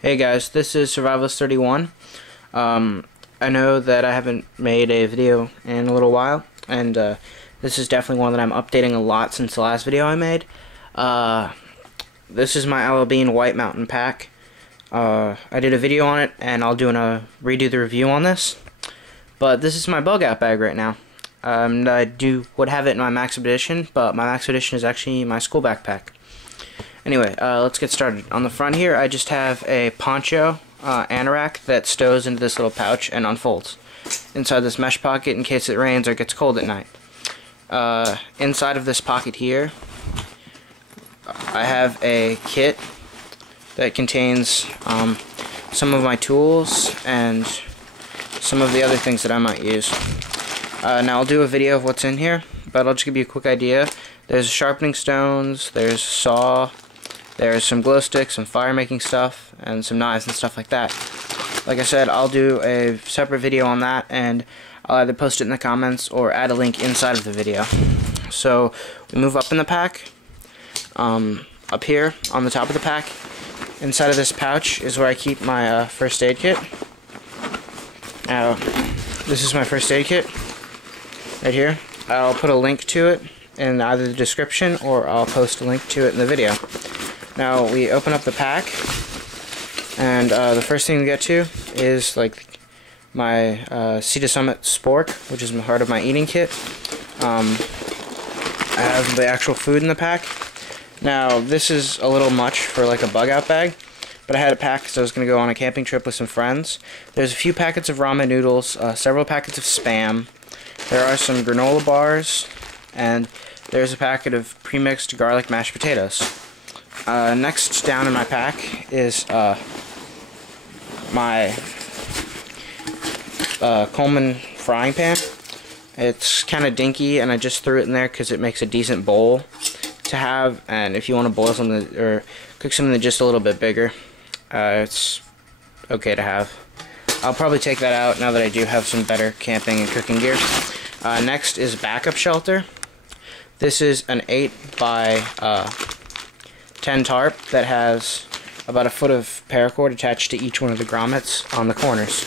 Hey guys, this is Survivalist31. I know that I haven't made a video in a little while, and this is definitely one that I'm updating a lot since the last video I made. This is my Alabean White Mountain pack. I did a video on it, and I'll redo the review on this. But this is my bug out bag right now. I would have it in my Max Edition, but my Max Edition is actually my school backpack. Anyway, let's get started. On the front here, I just have a poncho anorak that stows into this little pouch and unfolds inside this mesh pocket in case it rains or gets cold at night. Inside of this pocket here, I have a kit that contains some of my tools and some of the other things that I might use. Now I'll do a video of what's in here, but I'll just give you a quick idea. There's sharpening stones, there's a saw, there's some glow sticks, some fire making stuff, and some knives and stuff like that. Like I said, I'll do a separate video on that, and I'll either post it in the comments or add a link inside of the video. So we move up in the pack. Up here on the top of the pack, inside of this pouch is where I keep my first aid kit. Now, this is my first aid kit right here. I'll put a link to it in either the description, or I'll post a link to it in the video. Now we open up the pack, and the first thing we get to is like my Sea to Summit Spork, which is part of my eating kit. I have the actual food in the pack. Now this is a little much for like a bug out bag, but I had it packed because I was going to go on a camping trip with some friends. There's a few packets of ramen noodles, several packets of Spam. There are some granola bars, and there's a packet of pre-mixed garlic mashed potatoes. Next down in my pack is my Coleman frying pan. It's kind of dinky, and I just threw it in there because it makes a decent bowl to have, and if you want to boil something or cook something just a little bit bigger, it's okay to have. I'll probably take that out now that I do have some better camping and cooking gear. Next is backup shelter. This is an 8 by 10 tarp that has about a foot of paracord attached to each one of the grommets on the corners.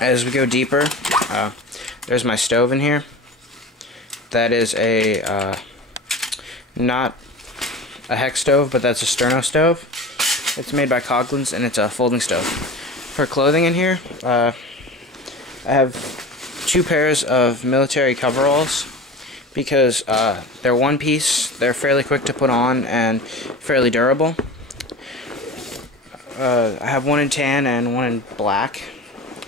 As we go deeper, there's my stove in here. That is a not a hex stove, but that's a sterno stove. It's made by Coghlan's, and it's a folding stove. For clothing in here, I have 2 pairs of military coveralls because they're one piece, they're fairly quick to put on, and fairly durable. I have one in tan and one in black,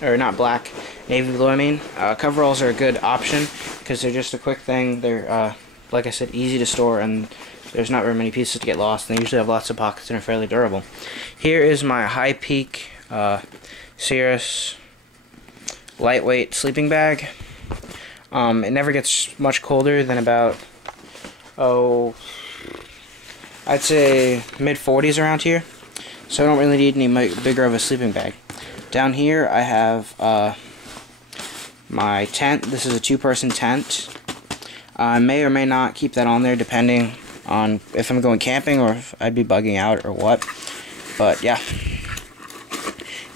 or not black, navy blue I mean. Coveralls are a good option because they're just a quick thing. They're, like I said, easy to store, and there's not very many pieces to get lost, and they usually have lots of pockets and are fairly durable. Here is my High Peak Cirrus lightweight sleeping bag. It never gets much colder than about, I'd say mid-40s around here, so I don't really need any bigger of a sleeping bag. Down here I have my tent. This is a 2-person tent. I may or may not keep that on there depending on if I'm going camping or if I'd be bugging out or what. But yeah.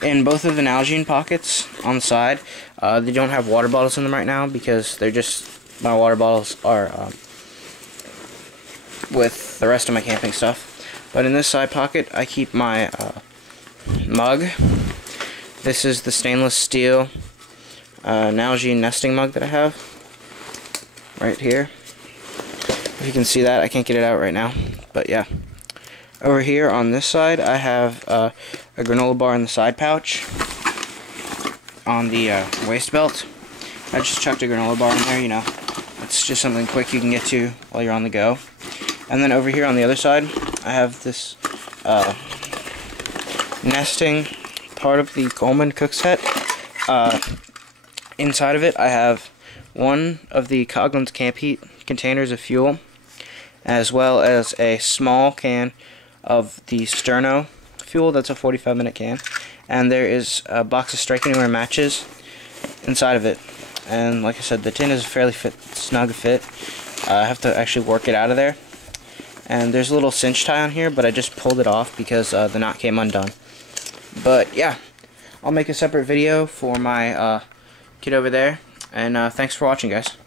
In both of the Nalgene pockets on the side, they don't have water bottles in them right now because they're just, my water bottles are with the rest of my camping stuff. But in this side pocket, I keep my mug. This is the stainless steel Nalgene nesting mug that I have right here. If you can see that, I can't get it out right now, but yeah. Over here on this side, I have a granola bar in the side pouch on the waist belt. I just chucked a granola bar in there, you know. It's just something quick you can get to while you're on the go. And then over here on the other side, I have this nesting part of the Coleman cook set. Inside of it, I have one of the Coghlan's Camp Heat containers of fuel, as well as a small can of the Sterno fuel. That's a 45-minute can, and there is a box of Strike Anywhere matches inside of it. And like I said, the tin is a fairly snug fit. I have to actually work it out of there. And there's a little cinch tie on here, but I just pulled it off because the knot came undone. But yeah, I'll make a separate video for my kid over there. And thanks for watching, guys.